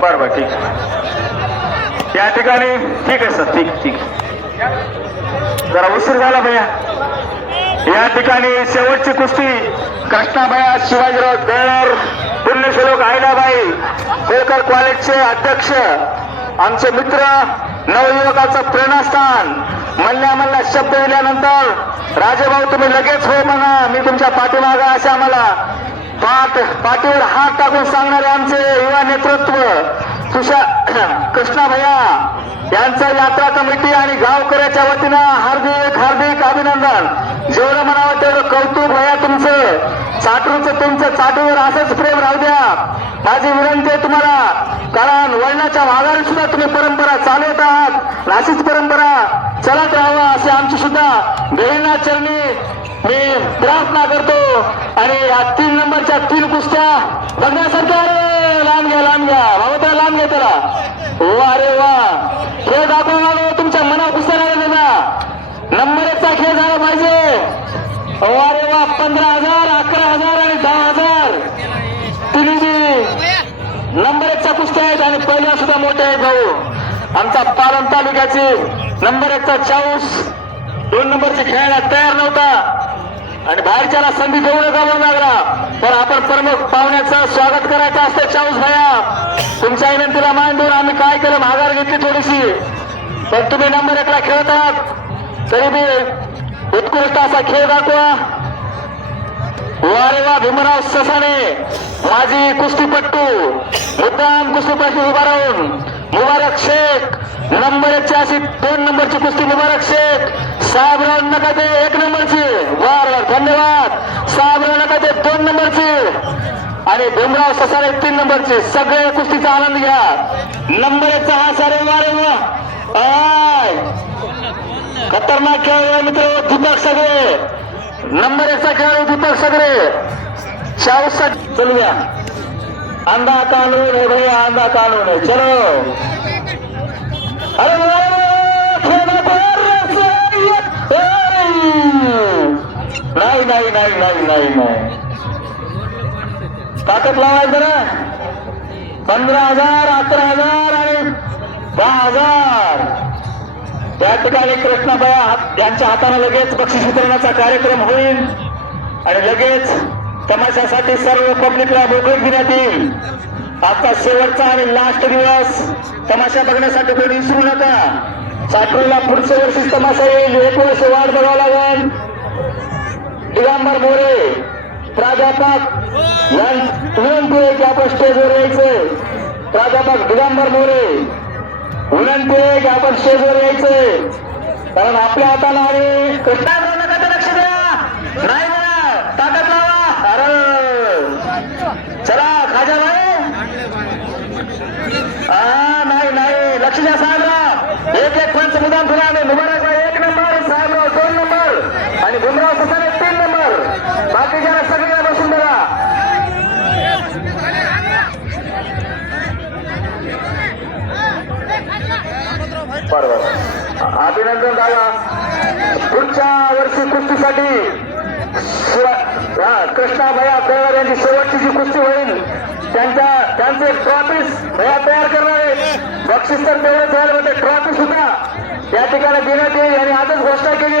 बरं बरं ठीक आहे. या ठिकाणी ठीक आहे सर, ठीक ठीक. जरा उशीर झाला भैया. या ठिकाणी शेवटची कुस्ती कृष्णाभैया शिवाजीराव दळर, पुण्यश्लोक आयलाबाई होळकर कॉलेजचे अध्यक्ष, आमचे मित्र, नवयुवकाचं प्रेरणास्थान. मल्ल्या शब्द दिल्यानंतर राजेभाऊ तुम्ही लगेच हो म्हणा, मी तुमच्या पाठीमागे असे आम्हाला पाठीवर हात टाकून सांगणारे आमचे युवा नेतृत्व कृष्णाभैया यांचं यात्रा कमिटी आणि गावकऱ्याच्या वतीनं हार्दिक हार्दिक अभिनंदन. जेवढं म्हणावं तेवढं कौतुक भैया तुमचं. चाटूचं तुमचं चाटूवर असंच प्रेम राहू द्या. माझी विनंती आहे तुम्हाला, कारण वडिलांच्या माघारी सुद्धा तुम्ही परंपरा चालवत आहात. अशीच परंपरा चलत राहावं असे आमची सुद्धा बहिणा चरणी मी प्रार्थना करतो. आणि या 3 नंबरच्या 3 कुस्त्या बघण्यासारख्या. लांब घ्या भाऊ, त्याला लांब घ्या त्याला. वा रे वा, खेळ दाखवून आलो तुमच्या मनावर कुस्त्या नाही दादा. नंबर 1चा खेळ झाला पाहिजे. वा रे वा, 15,000, 11,000 आणि 10,000 तिन्ही नंबर 1च्या कुस्त्या आहेत. आणि पहिल्या सुद्धा मोठे आहेत भाऊ. आमचा पालम तालुक्याची नंबर 1चा चाऊस 2 नंबरची खेळायला तयार नव्हता आणि बाहेरच्याला संधी देऊ नका म्हणून लागला. पण आपण प्रमुख पाहुण्याचं स्वागत करायचं असतं. चाऊस भैया, तुमच्या विनंतीला मान देऊन आम्ही काय केलं, माघार घेतली थोडीशी. पण तुम्ही नंबर 1ला खेळत आहात, तरी बी उत्कृष्ट असा खेळ दाखवा. वा रे वा, भीमराव ससाणे माजी कुस्तीपट्टू, मुद्दाम कुस्तीपट्टू उभा राहून मुबारक शेख. नंबर 1ची अशी 2 नंबरची कुस्ती मुबारक शेख. साहेबराव नकाते 1 नंबरची. बर धन्यवाद. साहेबराव नकाते 2 नंबरची आणि भीमराव ससाणे 3 नंबरची. सगळे कुस्तीचा आनंद घ्या. नंबर 1चा हा सारे वारे वा खतरनाक खेळ मित्र दीपक सगळे. नंबर 1चा खेळाडू दीपक सगळे. शाहूसा चलूया. आंधा कानून है भैया, आंधा कानून है. चलो अरे नाही ताकद लावायचं ना. 15,000, 11,000 आणि 10,000. त्या ठिकाणी कृष्णाभैया यांच्या हाताने लगेच बक्षीस वितरणाचा कार्यक्रम होईल आणि लगेच तमाशासाठी सर्व पब्लिकला मोकळीक देण्यात येईल. आजचा शेवटचा आणि लास्ट दिवस. तमाशा बघण्यासाठी कोणी विसरू नका. चाकरीला पुढच्या वर्षीच तमाशा येईल. 1 वर्ष वाट बघावं लागेल. दिगंबर मोरे प्राध्यापक विनंती आहे की आपण स्टेजवर यायचंय. प्राध्यापक दिगंबर मोरे विनंती आहे की आपण स्टेजवर यायचंय, कारण आपल्या हाताला आणि कृष्णाला लक्ष द्या. नाही ना ताकद लावा. अरे चला खाजा भाई. नाही लक्ष द्या साहेबराव. 1-1 पंच मुदाम फिरा. मुबारक 1 नंबर, साहेबराव 2 नंबर आणि भीमराव ससाणे 3 नंबर. बाकीच्या सगळ्या बसून बघा. बरोबर अभिनंदन दादा. पुढच्या वर्षी कुस्तीसाठी कृष्णाभैया दळर यांची शेवटची जी कुस्ती होईल त्यांचे ट्रॉफीज भैया तयार करणार आहेत. बक्षीस तर तेवढं तयार होते, ट्रॉफी सुद्धा या ठिकाणी देण्यात येईल. आणि आजच घोषणा केली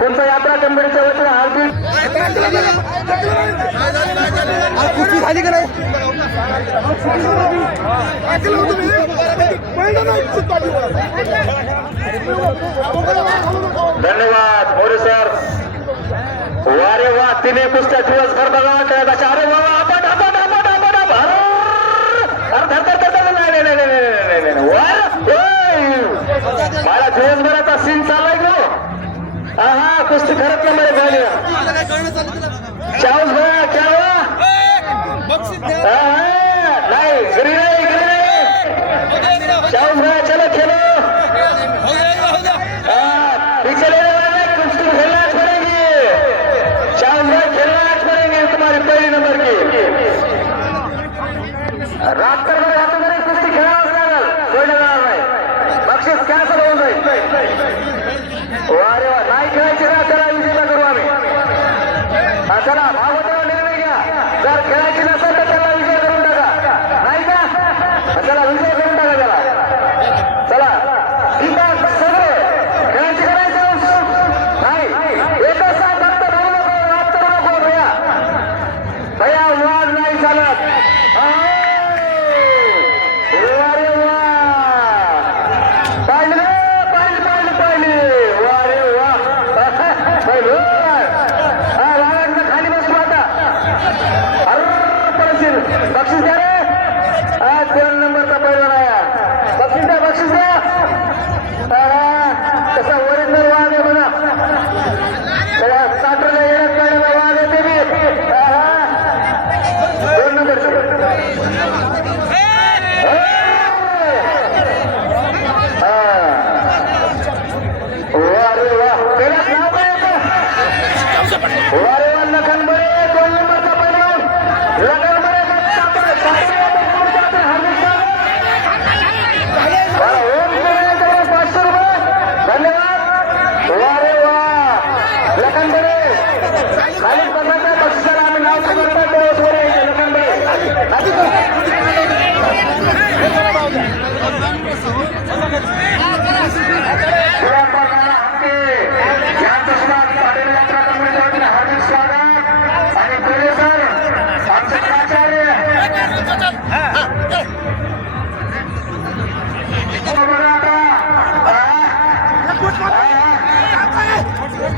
तुमचा यात्रा कमिटीच्या वतीने हार्दिक कुस्ती झाली का नाही. धन्यवाद मोरे सर. वारे वा, 3 कुस्त्या दिवसभर बघा. अरे वा, मला दिवसभराचा सीन चाललाय गो. हा कुस्ती खरंच नंबर झाली. चाऊस भैया क्या हुआ. नाही घरी नाही. चाऊस भैया चलो खेलो. चले कुस्ती खेलना पड़ेगी. चाऊस भैया खेलना पड़ेगी तुम्हारी पहली नंबर की. रात कर कुस्ती खेळावंच लागेल. कोणी जाणार नाही. बक्षीस कॅन्सल होऊन जाईल. अरे वा, नाही खेळायची ना त्याला विजेता करू आम्ही. चला भागवताला निर्णय घ्या. जर खेळायची नसेल तर त्याला विजय करून टाका. नाही का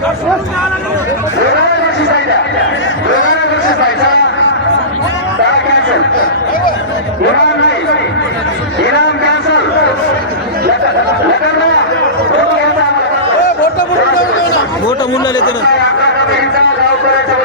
दोघांना बक्षीस आहे त्या. दोघांना बक्षीस आहे. चला. चला कॅन्सल. इनाम नाही. इनाम कॅन्सल. मोठा मुलं आले तर गावकऱ्याच्या